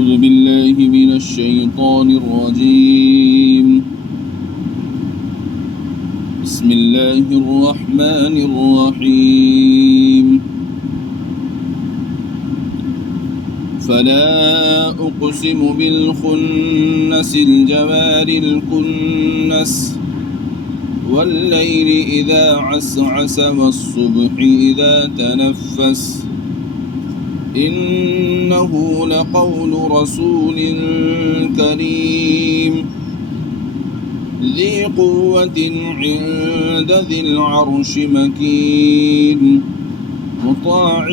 أعوذ بالله من الشيطان الرجيم. بسم الله الرحمن الرحيم. فلا أقسم بالخنس الجوار الكنس والليل إذا عسعس والصبح إذا تنفس إنه لقول رسول كريم ذي قوة عند ذي العرش مكين مطاع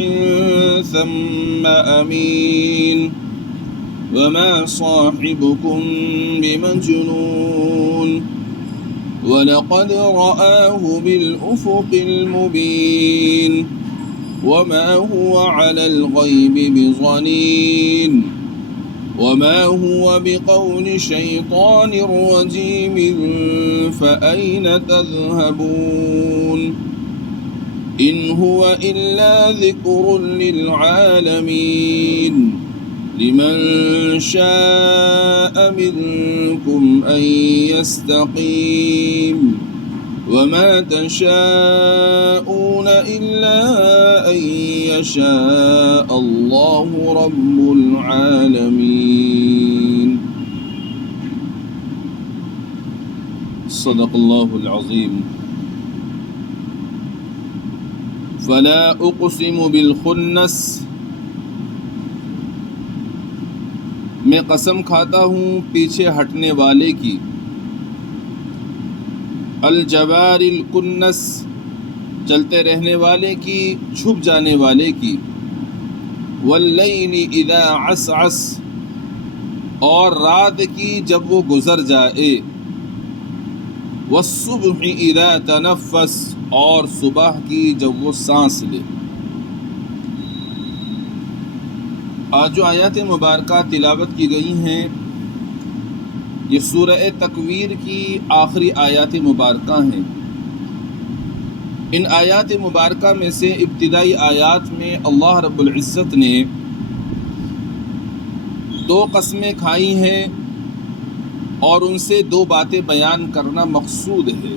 ثم أمين وما صاحبكم بمجنون ولقد رآه بالأفق المبين وما هو على الغيب بضنين وما هو بقول شيطان رجيم فأين تذهبون إن هو إلا ذكر للعالمين لمن شاء منكم أن يستقيم وما تشاءون إلا أن يشاء الله رب العالمين. صدق الله العظيم. فلا أقسم بالخنس، میں قسم کھاتا ہوں پیچھے ہٹنے والے کی، الجوار الکنس چلتے رہنے والے کی، چھپ جانے والے کی، واللیل اذا عسعس اور رات کی جب وہ گزر جائے، والصبح اذا تنفس اور صبح کی جب وہ سانس لے۔ آج جو آیات مبارکہ تلاوت کی گئی ہیں یہ سورہ تکویر کی آخری آیات مبارکہ ہیں۔ ان آیات مبارکہ میں سے ابتدائی آیات میں اللہ رب العزت نے دو قسمیں کھائی ہیں اور ان سے دو باتیں بیان کرنا مقصود ہے۔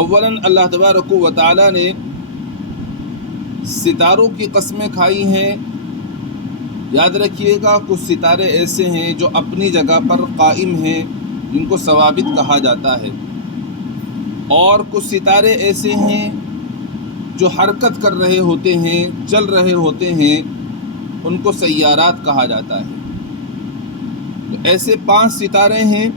اولاً اللہ تبارک و تعالی نے ستاروں کی قسمیں کھائی ہیں۔ یاد رکھیے گا کچھ ستارے ایسے ہیں جو اپنی جگہ پر قائم ہیں جن کو ثوابت کہا جاتا ہے، اور کچھ ستارے ایسے ہیں جو حرکت کر رہے ہوتے ہیں، چل رہے ہوتے ہیں، ان کو سیارات کہا جاتا ہے۔ تو ایسے 5 ستارے ہیں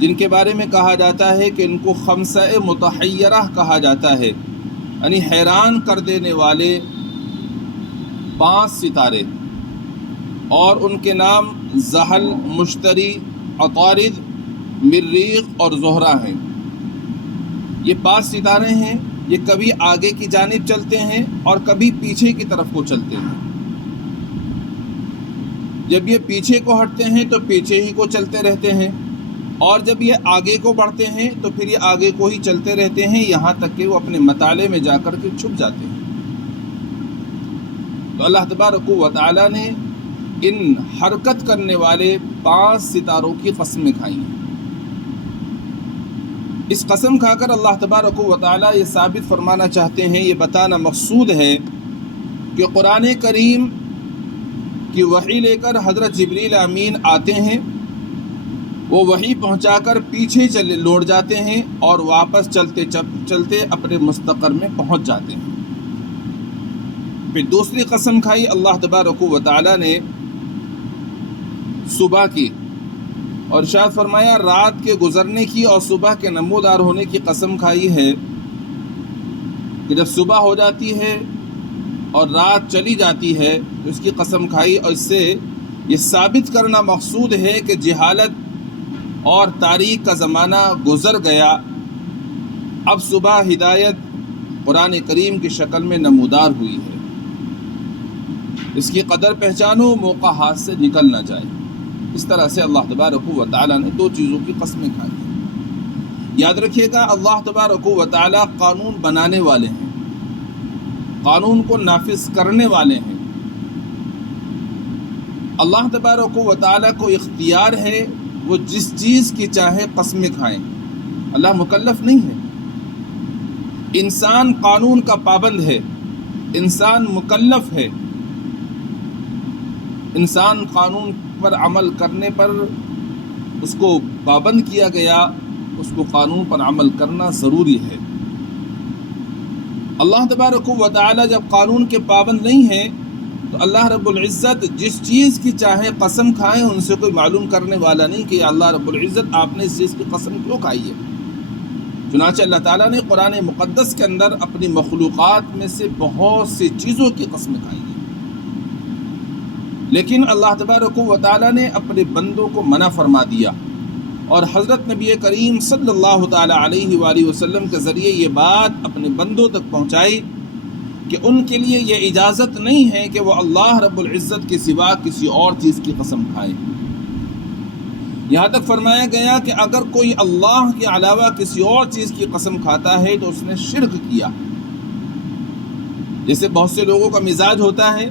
جن کے بارے میں کہا جاتا ہے کہ ان کو خمسہ متحیرہ کہا جاتا ہے، یعنی حیران کر دینے والے 5 ستارے، اور ان کے نام زحل، مشتری، عطارد، مریخ اور زہرہ ہیں۔ یہ 5 ستارے ہیں، یہ کبھی آگے کی جانب چلتے ہیں اور کبھی پیچھے کی طرف کو چلتے ہیں۔ جب یہ پیچھے کو ہٹتے ہیں تو پیچھے ہی کو چلتے رہتے ہیں، اور جب یہ آگے کو بڑھتے ہیں تو پھر یہ آگے کو ہی چلتے رہتے ہیں یہاں تک کہ وہ اپنے مطالعے میں جا کر کے چھپ جاتے ہیں۔ تو اللہ تبارک و تعالی نے ان حرکت کرنے والے 5 ستاروں کی قسمیں کھائی ہیں۔ اس قسم کھا کر اللہ تبارک و تعالی یہ ثابت فرمانا چاہتے ہیں، یہ بتانا مقصود ہے کہ قرآن کریم کی وحی لے کر حضرت جبریل امین آتے ہیں، وہ وحی پہنچا کر پیچھے لوٹ جاتے ہیں اور واپس چلتے چلتے اپنے مستقر میں پہنچ جاتے ہیں۔ پھر دوسری قسم کھائی اللہ تبارک و تعالی نے صبح کی، اور ارشاد فرمایا رات کے گزرنے کی اور صبح کے نمودار ہونے کی قسم کھائی ہے کہ جب صبح ہو جاتی ہے اور رات چلی جاتی ہے تو اس کی قسم کھائی، اور اس سے یہ ثابت کرنا مقصود ہے کہ جہالت اور تاریخ کا زمانہ گزر گیا، اب صبح ہدایت قرآن کریم کی شکل میں نمودار ہوئی ہے۔ اس کی قدر پہچانو، موقع ہاتھ سے نکل نہ جائے۔ اس طرح سے اللہ تبارک و تعالیٰ نے 2 چیزوں کی قسمیں کھائی ہیں۔ یاد رکھیے گا اللہ تبارک و تعالیٰ قانون بنانے والے ہیں، قانون کو نافذ کرنے والے ہیں، اللہ تبارک و تعالیٰ کو اختیار ہے وہ جس چیز کی چاہے قسمیں کھائیں، اللہ مکلف نہیں ہے۔ انسان قانون کا پابند ہے، انسان مکلف ہے، انسان قانون پر عمل کرنے پر اس کو پابند کیا گیا، اس کو قانون پر عمل کرنا ضروری ہے۔ اللہ تبارک و تعالی جب قانون کے پابند نہیں ہیں تو اللہ رب العزت جس چیز کی چاہے قسم کھائیں، ان سے کوئی معلوم کرنے والا نہیں کہ اللہ رب العزت آپ نے اس چیز کی قسم کیوں کھائی ہے۔ چنانچہ اللہ تعالیٰ نے قرآن مقدس کے اندر اپنی مخلوقات میں سے بہت سی چیزوں کی قسمیں کھائی ہیں، لیکن اللہ تبارک و تعالیٰ نے اپنے بندوں کو منع فرما دیا، اور حضرت نبی کریم صلی اللہ تعالیٰ علیہ وآلہ وسلم کے ذریعے یہ بات اپنے بندوں تک پہنچائی کہ ان کے لیے یہ اجازت نہیں ہے کہ وہ اللہ رب العزت کے سوا کسی اور چیز کی قسم کھائیں۔ یہاں تک فرمایا گیا کہ اگر کوئی اللہ کے علاوہ کسی اور چیز کی قسم کھاتا ہے تو اس نے شرک کیا۔ جیسے بہت سے لوگوں کا مزاج ہوتا ہے،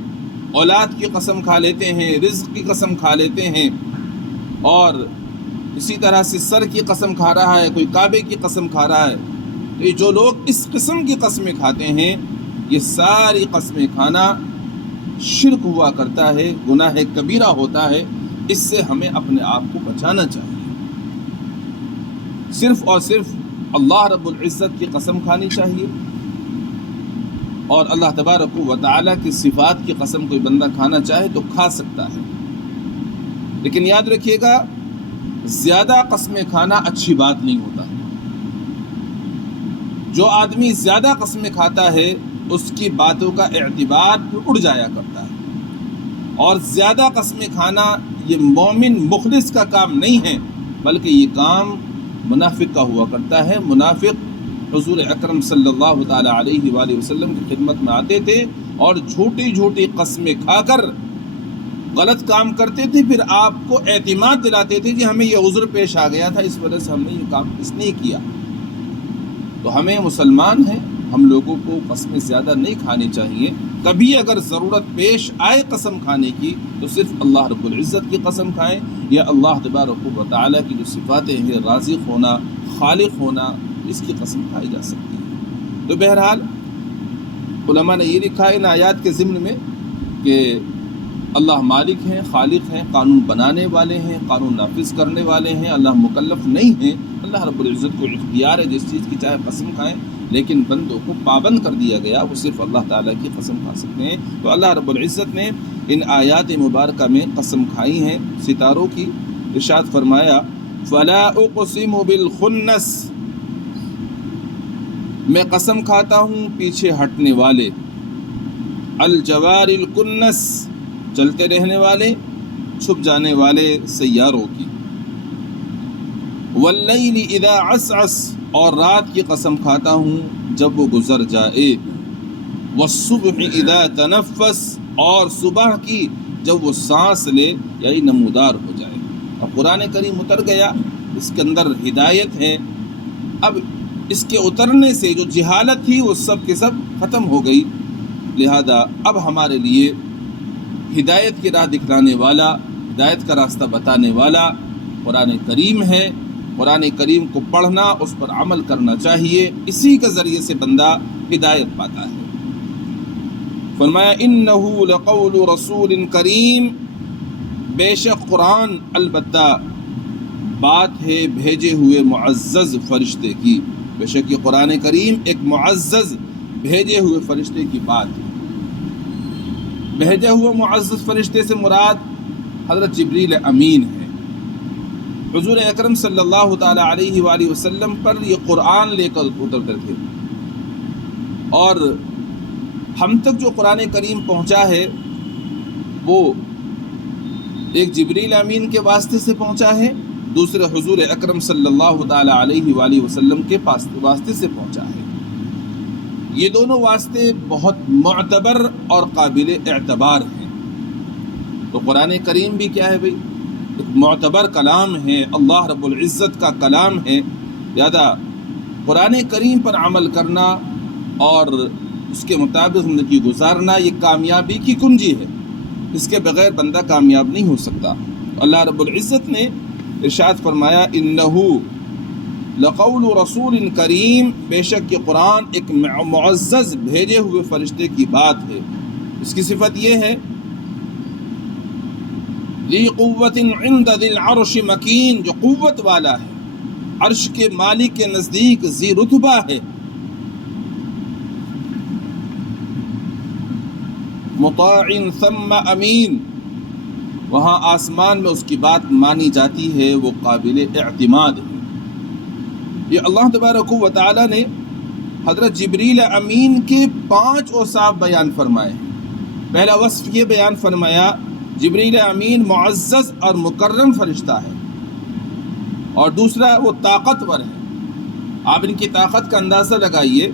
اولاد کی قسم کھا لیتے ہیں، رزق کی قسم کھا لیتے ہیں، اور اسی طرح سے سر کی قسم کھا رہا ہے، کوئی کعبے کی قسم کھا رہا ہے۔ تو یہ جو لوگ اس قسم کی قسمیں کھاتے ہیں، یہ ساری قسمیں کھانا شرک ہوا کرتا ہے، گناہ کبیرہ ہوتا ہے۔ اس سے ہمیں اپنے آپ کو بچانا چاہیے، صرف اور صرف اللہ رب العزت کی قسم کھانی چاہیے، اور اللہ تبارک و تعالیٰ کی صفات کی قسم کوئی بندہ کھانا چاہے تو کھا سکتا ہے، لیکن یاد رکھیے گا زیادہ قسمیں کھانا اچھی بات نہیں ہوتا۔ جو آدمی زیادہ قسمیں کھاتا ہے اس کی باتوں کا اعتبار اڑ جایا کرتا ہے، اور زیادہ قسمیں کھانا یہ مومن مخلص کا کام نہیں ہے، بلکہ یہ کام منافق کا ہوا کرتا ہے۔ منافق حضور اکرم صلی اللہ تعالیٰ علیہ وآلہ وسلم کی خدمت میں آتے تھے اور جھوٹی جھوٹی قسمیں کھا کر غلط کام کرتے تھے، پھر آپ کو اعتماد دلاتے تھے کہ ہمیں یہ عذر پیش آ گیا تھا، اس وجہ سے ہم نے یہ کام اس نے کیا۔ تو ہمیں مسلمان ہیں، ہم لوگوں کو قسمیں زیادہ نہیں کھانی چاہیے۔ کبھی اگر ضرورت پیش آئے قسم کھانے کی تو صرف اللہ رب العزت کی قسم کھائیں، یا اللہ تبارک و تعالیٰ کی جو صفاتیں ہیں، رازق ہونا، خالق ہونا، اس کی قسم کھائی جا سکتی ہے۔ تو بہرحال علماء نے یہ لکھا ان آیات کے ضمن میں کہ اللہ مالک ہیں، خالق ہیں، قانون بنانے والے ہیں، قانون نافذ کرنے والے ہیں، اللہ مکلف نہیں ہیں۔ اللہ رب العزت کو اختیار ہے جس چیز کی چاہے قسم کھائیں، لیکن بندوں کو پابند کر دیا گیا، وہ صرف اللہ تعالیٰ کی قسم کھا سکتے ہیں۔ تو اللہ رب العزت نے ان آیات مبارکہ میں قسم کھائی ہیں ستاروں کی۔ ارشاد فرمایا فَلَا أُقْسِمُ بِالْخُنَّسِ، میں قسم کھاتا ہوں پیچھے ہٹنے والے، الجوار الکنس، چلتے رہنے والے، چھپ جانے والے سیاروں کی، واللیل اذا عسعس، اور رات کی قسم کھاتا ہوں جب وہ گزر جائے، والصبح اذا تنفس، اور صبح کی جب وہ سانس لے یعنی نمودار ہو جائے۔ اور قرآن کریم اتر گیا، اس کے اندر ہدایت ہے۔ اب اس کے اترنے سے جو جہالت تھی وہ سب کے سب ختم ہو گئی، لہذا اب ہمارے لیے ہدایت کی راہ دکھلانے والا، ہدایت کا راستہ بتانے والا قرآن کریم ہے۔ قرآن کریم کو پڑھنا، اس پر عمل کرنا چاہیے، اسی کے ذریعے سے بندہ ہدایت پاتا ہے۔ فرمایا انہ لقول رسول کریم، بے شک قرآن البتہ بات ہے بھیجے ہوئے معزز فرشتے کی۔ بے شک یہ قرآن کریم ایک معزز بھیجے ہوئے فرشتے کی بات ہے۔ بھیجے ہوئے معزز فرشتے سے مراد حضرت جبریل امین ہے۔ حضور اکرم صلی اللہ تعالیٰ علیہ وآلہ وسلم پر یہ قرآن لے کر اترتے تھے، اور ہم تک جو قرآن کریم پہنچا ہے وہ ایک جبریل امین کے واسطے سے پہنچا ہے، دوسرے حضور اکرم صلی اللہ تعالیٰ علیہ وآلہ وسلم کے واسطے سے پہنچا ہے۔ یہ دونوں واسطے بہت معتبر اور قابل اعتبار ہیں۔ تو قرآن کریم بھی کیا ہے بھائی؟ ایک معتبر کلام ہے، اللہ رب العزت کا کلام ہے، لہذا قرآن کریم پر عمل کرنا اور اس کے مطابق زندگی گزارنا یہ کامیابی کی کنجی ہے۔ اس کے بغیر بندہ کامیاب نہیں ہو سکتا۔ اللہ رب العزت نے ارشاد فرمایا انہو لقول رسول کریم، بے شک یہ قرآن ایک معزز بھیجے ہوئے فرشتے کی بات ہے۔ اس کی صفت یہ ہے ذی قوت عند ذی العرش مکین، جو قوت والا ہے، عرش کے مالک کے نزدیک ذی رتبہ ہے، مطاع ثم امین، وہاں آسمان میں اس کی بات مانی جاتی ہے، وہ قابل اعتماد ہے۔ یہ اللہ تبارک و تعالی نے حضرت جبریل امین کے 5 اوصاف بیان فرمائے۔ پہلا وصف یہ بیان فرمایا جبریل امین معزز اور مکرم فرشتہ ہے، اور دوسرا وہ طاقتور ہے۔ آپ ان کی طاقت کا اندازہ لگائیے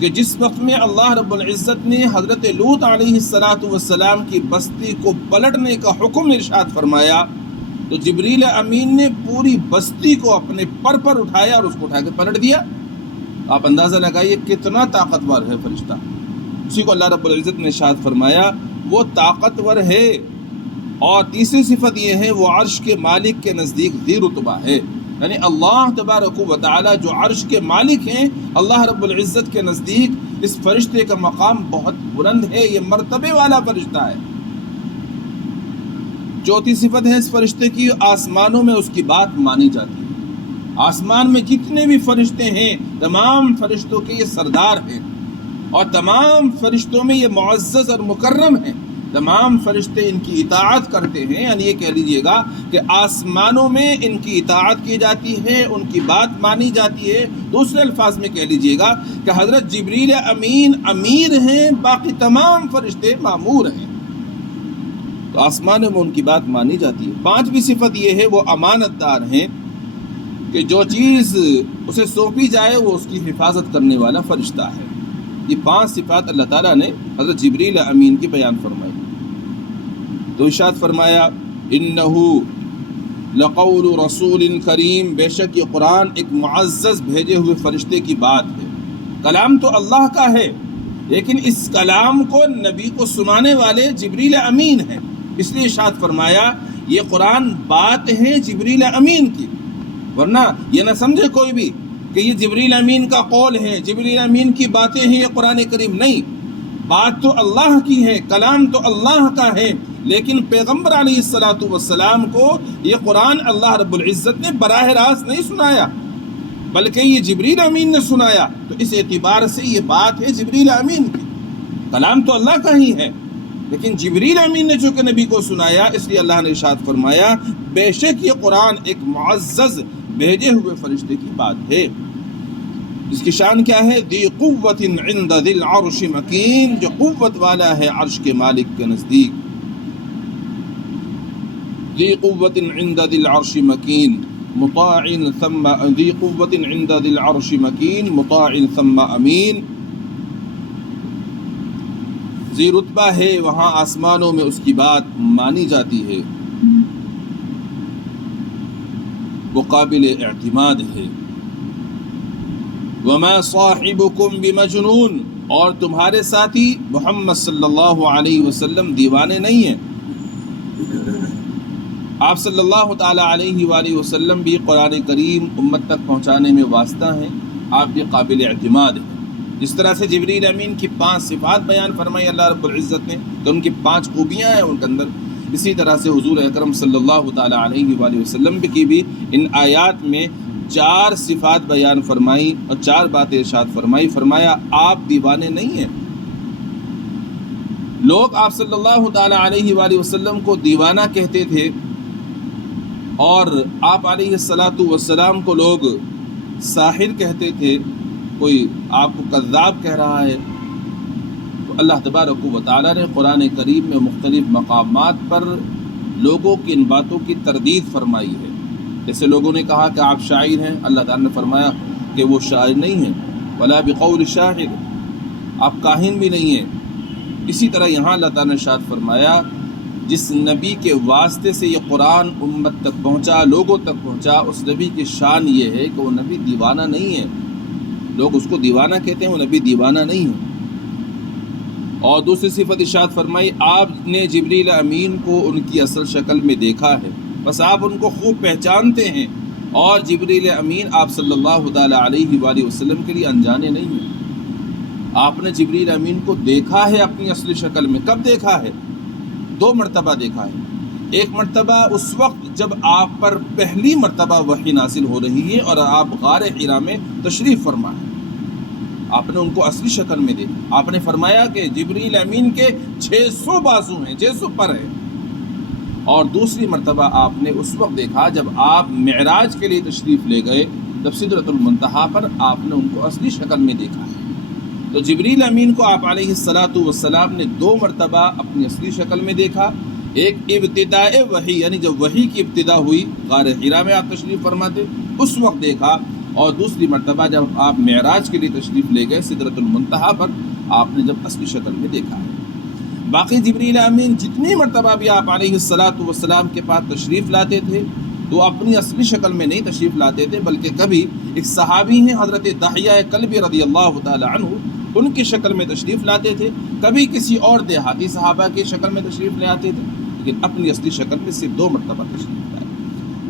کہ جس وقت میں اللہ رب العزت نے حضرت لوط علیہ السلام کی بستی کو پلٹنے کا حکم ارشاد فرمایا تو جبریل امین نے پوری بستی کو اپنے پر اٹھایا اور اس کو اٹھا کے پلٹ دیا۔ آپ اندازہ لگائیے کتنا طاقتور ہے فرشتہ۔ اسی کو اللہ رب العزت نے ارشاد فرمایا وہ طاقتور ہے، اور تیسری صفت یہ ہے وہ عرش کے مالک کے نزدیک ذی رتبہ ہے، یعنی اللہ تبارک و تعالی جو عرش کے مالک ہیں، اللہ رب العزت کے نزدیک اس فرشتے کا مقام بہت بلند ہے، یہ مرتبے والا فرشتہ ہے۔ چوتھی صفت ہے اس فرشتے کی، آسمانوں میں اس کی بات مانی جاتی ہے۔ آسمان میں جتنے بھی فرشتے ہیں تمام فرشتوں کے یہ سردار ہیں، اور تمام فرشتوں میں یہ معزز اور مکرم ہیں، تمام فرشتے ان کی اطاعت کرتے ہیں، یعنی یہ کہہ لیجئے گا کہ آسمانوں میں ان کی اطاعت کی جاتی ہے، ان کی بات مانی جاتی ہے۔ دوسرے الفاظ میں کہہ لیجئے گا کہ حضرت جبریل امین امیر ہیں، باقی تمام فرشتے مامور ہیں، تو آسمانوں میں ان کی بات مانی جاتی ہے۔ 5ویں صفت یہ ہے وہ امانت دار ہیں کہ جو چیز اسے سونپی جائے وہ اس کی حفاظت کرنے والا فرشتہ ہے۔ یہ 5 صفات اللہ تعالیٰ نے حضرت جبریل امین کی بیان فرمائی۔ تو ارشاد فرمایا انہو لقول رسول کریم، بے شک یہ قرآن ایک معزز بھیجے ہوئے فرشتے کی بات ہے۔ کلام تو اللہ کا ہے، لیکن اس کلام کو نبی کو سنانے والے جبریل امین ہیں، اس لیے ارشاد فرمایا یہ قرآن بات ہے جبریل امین کی، ورنہ یہ نہ سمجھے کوئی بھی کہ یہ جبریل امین کا قول ہے، جبریل امین کی باتیں ہیں یہ قرآن کریم، نہیں، بات تو اللہ کی ہے، کلام تو اللہ کا ہے، لیکن پیغمبر علیہ السلام کو یہ قرآن اللہ رب العزت نے براہ راست نہیں سنایا، بلکہ یہ جبریل امین نے سنایا، تو اس اعتبار سے یہ بات ہے جبریل امین کی۔ کلام تو اللہ کا ہی ہے، لیکن جبریل امین نے جو کہ نبی کو سنایا، اس لیے اللہ نے ارشاد فرمایا بے شک یہ قرآن ایک معزز بھیجے ہوئے فرشتے کی بات ہے۔ اس کی شان کیا ہے؟ ذی قوت عند ذی العرش مکین، جو قوت والا ہے عرش کے مالک کے نزدیک۔ ذی قوت عند ذی العرش مکین مطاع ثم، ذی قوت عند ذی العرش مکین مطاع ثم امین، ذی رتبہ ہے، وہاں آسمانوں میں اس کی بات مانی جاتی ہے، وہ قابل اعتماد ہے۔ وما صاحبکم بمجنون، اور تمہارے ساتھی محمد صلی اللہ علیہ وسلم دیوانے نہیں ہیں۔ آپ صلی اللہ تعالی علیہ وآلہ وسلم بھی قرآن کریم امت تک پہنچانے میں واسطہ ہیں، آپ بھی قابل اعتماد ہیں۔ جس طرح سے جبریل امین کی 5 صفات بیان فرمائی اللہ رب العزت نے کہ ان کی 5 خوبیاں ہیں ان کے اندر، اسی طرح سے حضور اکرم صلی اللہ تعالی علیہ وآلہ وسلم کی بھی ان آیات میں 4 صفات بیان فرمائی اور 4 باتیں ارشاد فرمائی۔ فرمایا آپ دیوانے نہیں ہیں۔ لوگ آپ صلی اللہ تعالی علیہ وآلہ وسلم کو دیوانہ کہتے تھے، اور آپ علیہ السلام کو لوگ ساحر کہتے تھے، کوئی آپ کو کذاب کہہ رہا ہے۔ تو اللہ تبارک و تعالی نے قرآن کریم میں مختلف مقامات پر لوگوں کی ان باتوں کی تردید فرمائی ہے۔ جیسے لوگوں نے کہا کہ آپ شاعر ہیں، اللہ تعالی نے فرمایا کہ وہ شاعر نہیں ہیں، ولا بقول شاعر، آپ کاہن بھی نہیں ہیں۔ اسی طرح یہاں اللہ تعالی نے ارشاد فرمایا جس نبی کے واسطے سے یہ قرآن امت تک پہنچا، لوگوں تک پہنچا، اس نبی کی شان یہ ہے کہ وہ نبی دیوانہ نہیں ہے۔ لوگ اس کو دیوانہ کہتے ہیں، وہ نبی دیوانہ نہیں ہے۔ اور دوسری صفت ارشاد فرمائی آپ نے جبریل امین کو ان کی اصل شکل میں دیکھا ہے، بس آپ ان کو خوب پہچانتے ہیں، اور جبریل امین آپ صلی اللہ تعالیٰ علیہ وآلہ وسلم کے لیے انجانے نہیں ہیں۔ آپ نے جبریل امین کو دیکھا ہے اپنی اصلی شکل میں، کب دیکھا ہے؟ 2 مرتبہ دیکھا ہے۔ ایک مرتبہ اس وقت جب آپ پر پہلی مرتبہ وحی نازل ہو رہی ہے اور آپ غار حرا میں تشریف فرما ہے، آپ نے ان کو اصلی شکل میں دیکھا۔ آپ نے فرمایا کہ جبریل امین کے 600 بازو ہیں، 600 پر ہیں۔ اور دوسری مرتبہ آپ نے اس وقت دیکھا جب آپ معراج کے لیے تشریف لے گئے، جب سدرۃ المنتہا پر آپ نے ان کو اصلی شکل میں دیکھا ہے۔ تو جبریل امین کو آپ علیہ الصلاۃ والسلام نے 2 مرتبہ اپنی اصلی شکل میں دیکھا۔ ایک ابتداء وحی، یعنی جب وحی کی ابتدا ہوئی، غار حرا میں آپ تشریف فرماتے اس وقت دیکھا، اور دوسری مرتبہ جب آپ معراج کے لیے تشریف لے گئے سدرۃ المنتہا پر، آپ نے جب اصلی شکل میں دیکھا ہے۔ باقی جبریل امین جتنی مرتبہ بھی آپ علیہ الصلاۃ والسلام کے پاس تشریف لاتے تھے تو اپنی اصلی شکل میں نہیں تشریف لاتے تھے، بلکہ کبھی ایک صحابی ہیں حضرت دحیہ کلبی رضی اللہ تعالی عنہ، ان کی شکل میں تشریف لاتے تھے، کبھی کسی اور دیہاتی صحابہ کی شکل میں تشریف لے آتے تھے، لیکن اپنی اصلی شکل میں صرف 2 مرتبہ تشریف لائے۔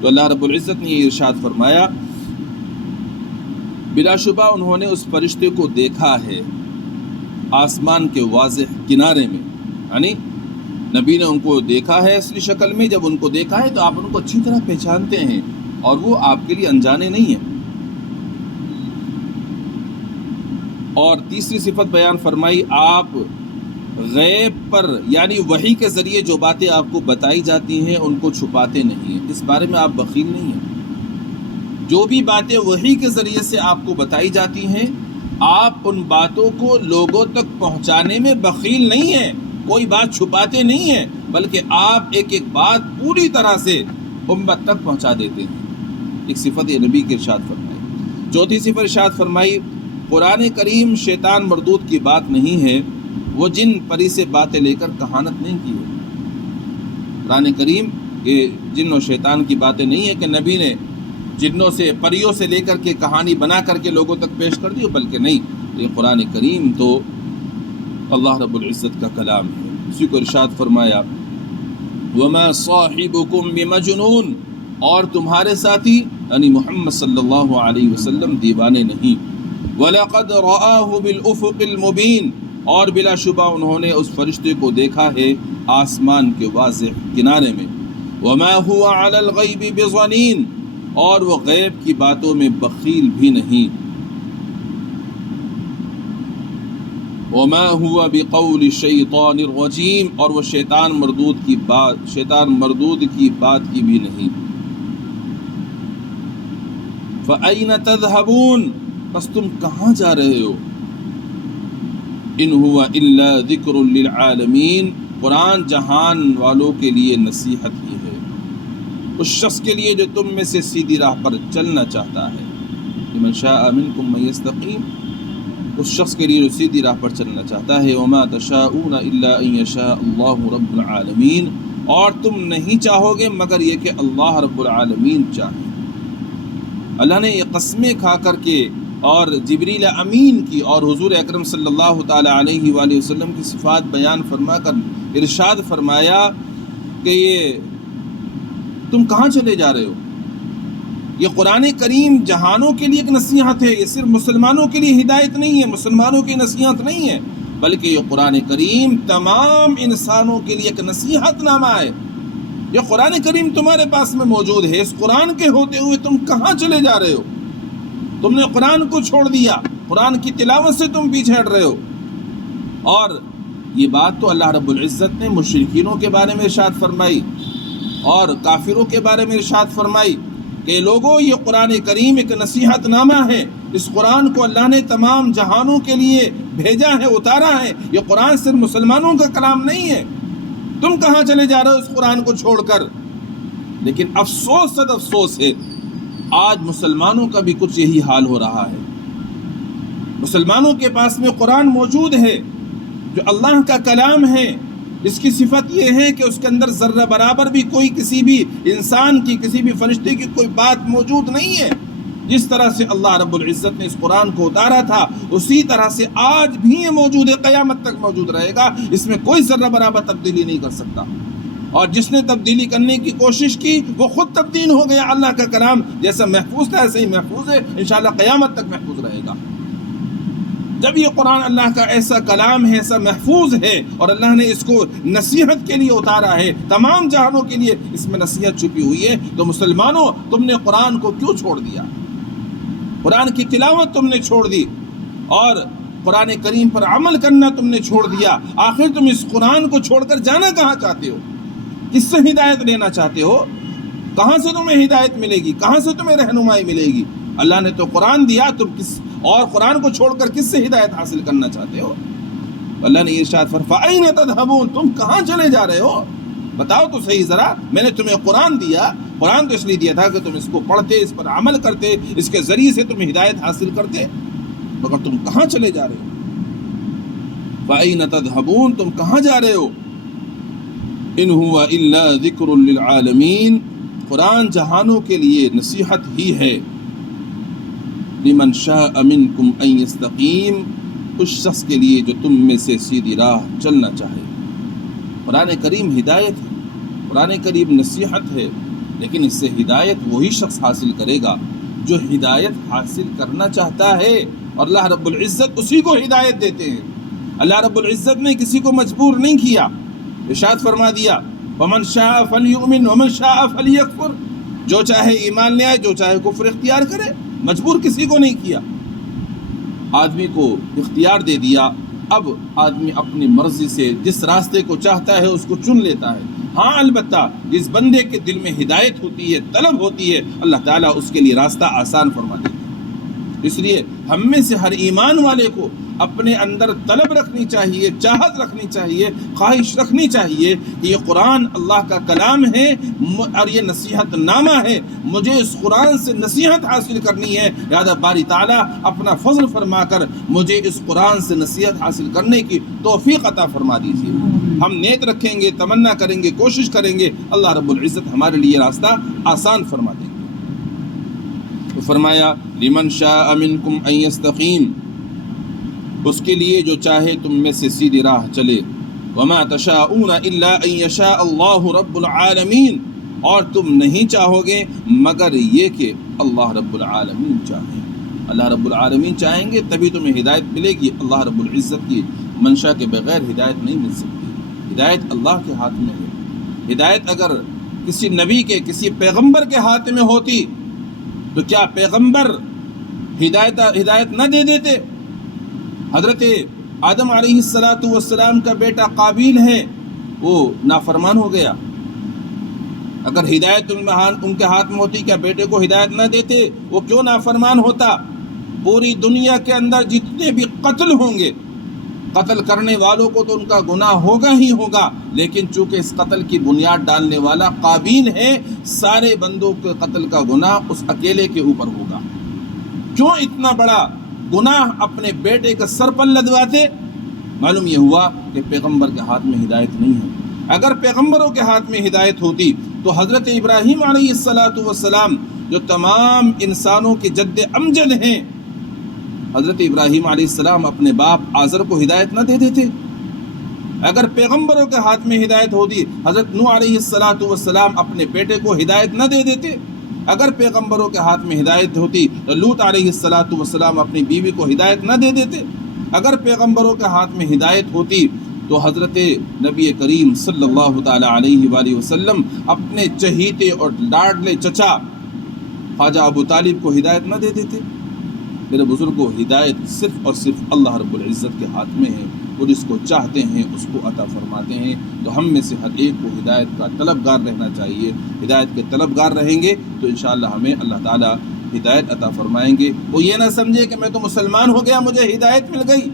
تو اللہ رب العزت نے یہ ارشاد فرمایا، بلا شبہ انہوں نے اس فرشتے کو دیکھا ہے آسمان کے واضح کنارے میں، یعنی نبی نے ان کو دیکھا ہے اصلی شکل میں۔ جب ان کو دیکھا ہے تو آپ ان کو اچھی طرح پہچانتے ہیں، اور وہ آپ کے لیے انجانے نہیں ہیں۔ اور تیسری صفت بیان فرمائی، آپ غیب پر یعنی وحی کے ذریعے جو باتیں آپ کو بتائی جاتی ہیں ان کو چھپاتے نہیں ہیں، اس بارے میں آپ بخیل نہیں ہیں۔ جو بھی باتیں وحی کے ذریعے سے آپ کو بتائی جاتی ہیں، آپ ان باتوں کو لوگوں تک پہنچانے میں بخیل نہیں ہیں، کوئی بات چھپاتے نہیں ہیں، بلکہ آپ ایک ایک بات پوری طرح سے امت تک پہنچا دیتے ہیں۔ ایک صفت یہ نبی کے ارشاد فرمائی۔ چوتھی صفت ارشاد فرمائی، قرآن کریم شیطان مردود کی بات نہیں ہے، وہ جن پری سے باتیں لے کر کہانت نہیں کی ہے۔ قرآن کریم یہ جن و شیطان کی باتیں نہیں ہے کہ نبی نے جنوں سے پریوں سے لے کر کے کہانی بنا کر کے لوگوں تک پیش کر دی، بلکہ نہیں، یہ قرآن کریم تو اللہ رب العزت کا کلام ہے۔ اسی کو ارشاد فرمایا، وَمَا صَاحِبُكُم بِمَجْنُونَ، اور تمہارے ساتھی یعنی محمد صلی اللہ علیہ وسلم دیوانے نہیں۔ وَلَقَدْ رَآهُ بِالْأُفُقِ الْمُبِينِ، اور بلا شبہ انہوں نے اس فرشتے کو دیکھا ہے آسمان کے واضح کنارے میں۔ وَمَا هُوَ عَلَى الْغَيْبِ بِضَنِينٍ، اور وہ غیب کی باتوں میں بخیل بھی نہیں۔ وَمَا هُوَ بِقَوْلِ الشَّيْطَانِ الرَّجِيمِ، اور وہ شیطان مردود کی بات کی بھی نہیں۔ فَأَيْنَ تَذْهَبُونَ، بس تم کہاں جا رہے ہو؟ إِنْ هُوَ إِلَّا ذِكْرٌ لِلْعَالَمِينَ، قرآن جہان والوں کے لیے نصیحت ہی ہے، اس شخص کے لیے جو تم میں سے سیدھی راہ پر چلنا چاہتا ہے۔ لمن شاء منکم من یستقیم، اس شخص کے لیے جو سیدھی راہ پر چلنا چاہتا ہے۔ وما تشاءون الا ان یشاء اللہ رب العالمین، اور تم نہیں چاہو گے مگر یہ کہ اللہ رب العالمین چاہے۔ اللہ نے یہ قسمیں کھا کر کے اور جبریل امین کی اور حضور اکرم صلی اللہ تعالی علیہ وآلہ وسلم کی صفات بیان فرما کر ارشاد فرمایا کہ یہ تم کہاں چلے جا رہے ہو؟ یہ قرآن کریم جہانوں کے لیے ایک نصیحت ہے، یہ صرف مسلمانوں کے لیے ہدایت نہیں ہے، مسلمانوں کی نصیحت نہیں ہے، بلکہ یہ قرآن کریم تمام انسانوں کے لیے ایک نصیحت نامہ ہے۔ یہ قرآن کریم تمہارے پاس میں موجود ہے، اس قرآن کے ہوتے ہوئے تم کہاں چلے جا رہے ہو؟ تم نے قرآن کو چھوڑ دیا، قرآن کی تلاوت سے تم پیچھے ہٹ رہے ہو۔ اور یہ بات تو اللہ رب العزت نے مشرکینوں کے بارے میں ارشاد فرمائی اور کافروں کے بارے میں ارشاد فرمائی کہ لوگوں یہ قرآن کریم ایک نصیحت نامہ ہے، اس قرآن کو اللہ نے تمام جہانوں کے لیے بھیجا ہے، اتارا ہے، یہ قرآن صرف مسلمانوں کا کلام نہیں ہے، تم کہاں چلے جا رہے ہو اس قرآن کو چھوڑ کر؟ لیکن افسوس صد افسوس ہے، آج مسلمانوں کا بھی کچھ یہی حال ہو رہا ہے۔ مسلمانوں کے پاس میں قرآن موجود ہے جو اللہ کا کلام ہے، اس کی صفت یہ ہے کہ اس کے اندر ذرہ برابر بھی کوئی کسی بھی انسان کی، کسی بھی فرشتے کی کوئی بات موجود نہیں ہے، جس طرح سے اللہ رب العزت نے اس قرآن کو اتارا تھا اسی طرح سے آج بھی یہ موجود ہے، قیامت تک موجود رہے گا، اس میں کوئی ذرہ برابر تبدیلی نہیں کر سکتا، اور جس نے تبدیلی کرنے کی کوشش کی وہ خود تبدیل ہو گیا۔ اللہ کا کلام جیسا محفوظ تھا ایسے ہی محفوظ ہے، انشاءاللہ قیامت تک محفوظ رہے گا۔ جب یہ قرآن اللہ کا ایسا کلام ہے، ایسا محفوظ ہے، اور اللہ نے اس کو نصیحت کے لیے اتارا ہے، تمام جہانوں کے لیے اس میں نصیحت چھپی ہوئی ہے، تو مسلمانوں تم نے قرآن کو کیوں چھوڑ دیا؟ قرآن کی تلاوت تم نے چھوڑ دی اور قرآن کریم پر عمل کرنا تم نے چھوڑ دیا۔ آخر تم اس قرآن کو چھوڑ کر جانا کہاں چاہتے ہو؟ کس سے ہدایت لینا چاہتے ہو؟ کہاں سے تمہیں ہدایت ملے گی؟ کہاں سے تمہیں رہنمائی ملے گی؟ اللہ نے تو قرآن دیا، تم کس اور قرآن کو چھوڑ کر کس سے ہدایت حاصل کرنا چاہتے ہو؟ اللہ نے ارشاد فرمایا فَأَيْنَ تَذْهَبُونَ، تم کہاں چلے جا رہے ہو؟ بتاؤ تو صحیح ذرا، میں نے تمہیں قرآن دیا، قرآن تو اس لیے دیا تھا کہ تم اس کو پڑھتے، اس پر عمل کرتے، اس کے ذریعے سے تم ہدایت حاصل کرتے، مگر تم کہاں چلے جا رہے ہو؟ فَأَيْنَ تَذْهَبُونَ، تم کہاں جا رہے ہو؟ ان هو الا ذکر للعالمین، قرآن جہانوں کے لیے نصیحت ہی ہے۔ لمن شاء منکم ان یستقیم، اس شخص کے لیے جو تم میں سے سیدھی راہ چلنا چاہے۔ قرآن کریم ہدایت ہے، قرآن کریم نصیحت ہے، لیکن اس سے ہدایت وہی شخص حاصل کرے گا جو ہدایت حاصل کرنا چاہتا ہے، اور اللہ رب العزت اسی کو ہدایت دیتے ہیں۔ اللہ رب العزت نے کسی کو مجبور نہیں کیا، ارشاد فرما دیا وَمَنْ شَاءَ فَلْيُؤْمِنْ وَمَنْ شَاءَ فَلْيَكْفُرْ، جو چاہے ایمان لے آئے، جو چاہے کفر اختیار کرے، مجبور کسی کو نہیں کیا، آدمی کو اختیار دے دیا۔ اب آدمی اپنی مرضی سے جس راستے کو چاہتا ہے اس کو چن لیتا ہے۔ ہاں البتہ جس بندے کے دل میں ہدایت ہوتی ہے، طلب ہوتی ہے، اللہ تعالیٰ اس کے لیے راستہ آسان فرما دیتا ہے۔ اس لیے ہم میں سے ہر ایمان والے کو اپنے اندر طلب رکھنی چاہیے، چاہت رکھنی چاہیے، خواہش رکھنی چاہیے کہ یہ قرآن اللہ کا کلام ہے اور یہ نصیحت نامہ ہے، مجھے اس قرآن سے نصیحت حاصل کرنی ہے، لہذا باری تعالیٰ اپنا فضل فرما کر مجھے اس قرآن سے نصیحت حاصل کرنے کی توفیق عطا فرما دیجیے۔ ہم نیت رکھیں گے، تمنا کریں گے، کوشش کریں گے، اللہ رب العزت ہمارے لیے راستہ آسان فرما دیں گے۔ تو فرمایا لمن شاء منکم ان یستقیم، اس کے لیے جو چاہے تم میں سے سیدھی راہ چلے۔ وما تشاءون الا ان یشاء اللہ رب العالمین، اور تم نہیں چاہو گے مگر یہ کہ اللہ رب العالمین چاہیں۔ اللہ رب العالمین چاہیں گے تبھی تمہیں ہدایت ملے گی۔ اللہ رب العزت کی منشا کے بغیر ہدایت نہیں مل سکتی، ہدایت اللہ کے ہاتھ میں ہے۔ ہدایت اگر کسی نبی کے، کسی پیغمبر کے ہاتھ میں ہوتی تو کیا پیغمبر ہدایت نہ دے دیتے؟ حضرت آدم علیہ السلام کا بیٹا قابیل ہے، وہ نافرمان ہو گیا۔ اگر ہدایت ان کے ہاتھ میں ہوتی کیا بیٹے کو ہدایت نہ دیتے؟ وہ کیوں نافرمان ہوتا؟ پوری دنیا کے اندر جتنے بھی قتل ہوں گے، قتل کرنے والوں کو تو ان کا گناہ ہوگا ہی ہوگا، لیکن چونکہ اس قتل کی بنیاد ڈالنے والا قابیل ہے، سارے بندوں کے قتل کا گناہ اس اکیلے کے اوپر ہوگا۔ کیوں اتنا بڑا گناہ اپنے بیٹے کا سر پر لدواتے؟ معلوم یہ ہوا کہ پیغمبر کے ہاتھ میں ہدایت نہیں ہے۔ اگر پیغمبروں کے ہاتھ میں ہدایت ہوتی تو حضرت ابراہیم علیہ السلام جو تمام انسانوں کے جد امجد ہیں، حضرت ابراہیم علیہ السلام اپنے باپ آزر کو ہدایت نہ دے دیتے؟ اگر پیغمبروں کے ہاتھ میں ہدایت ہوتی حضرت نوح علیہ السلام اپنے بیٹے کو ہدایت نہ دے دیتے؟ اگر پیغمبروں کے ہاتھ میں ہدایت ہوتی تو لوط علیہ السلام اپنی بیوی کو ہدایت نہ دے دیتے؟ اگر پیغمبروں کے ہاتھ میں ہدایت ہوتی تو حضرت نبی کریم صلی اللہ تعالی علیہ وآلہ وسلم اپنے چہیتے اور لاڈلے چچا خواجہ ابو طالب کو ہدایت نہ دے دیتے؟ میرے بزرگوں، ہدایت صرف اور صرف اللہ رب العزت کے ہاتھ میں ہے، وہ جس کو چاہتے ہیں اس کو عطا فرماتے ہیں۔ تو ہم میں سے ہر ایک کو ہدایت کا طلبگار رہنا چاہیے۔ ہدایت کے طلبگار رہیں گے تو انشاءاللہ ہمیں اللہ تعالیٰ ہدایت عطا فرمائیں گے۔ وہ یہ نہ سمجھے کہ میں تو مسلمان ہو گیا، مجھے ہدایت مل گئی۔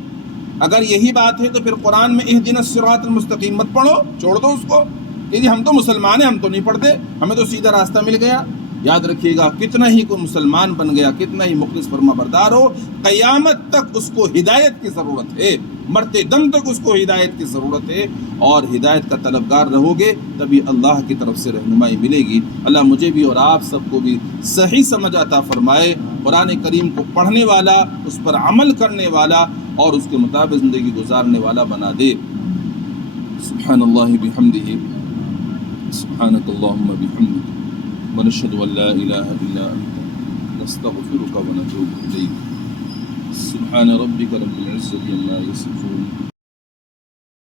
اگر یہی بات ہے تو پھر قرآن میں اہدنا الصراط المستقیم مت پڑھو، چھوڑ دو اس کو کہ جی ہم تو مسلمان ہیں، ہم تو نہیں پڑھتے، ہمیں تو سیدھا راستہ مل گیا۔ یاد رکھیے گا، کتنا ہی کوئی مسلمان بن گیا، کتنا ہی مخلص فرما بردار ہو، قیامت تک اس کو ہدایت کی ضرورت ہے۔ مرتے دم تک اس کو ہدایت کی ضرورت ہے، اور ہدایت کا طلبگار رہو گے تبھی اللہ کی طرف سے رہنمائی ملے گی۔ اللہ مجھے بھی اور آپ سب کو بھی صحیح سمجھ عطا فرمائے، قرآن کریم کو پڑھنے والا، اس پر عمل کرنے والا اور اس کے مطابق زندگی گزارنے والا بنا دے۔ سبحان اللہ بحمدہ، سبحانک اللہم بحمدک، ونشہد ان لا الہ الا انت، نستغفرک ونتوب الیک۔ سبحان ربک رب العزة عما یصفون۔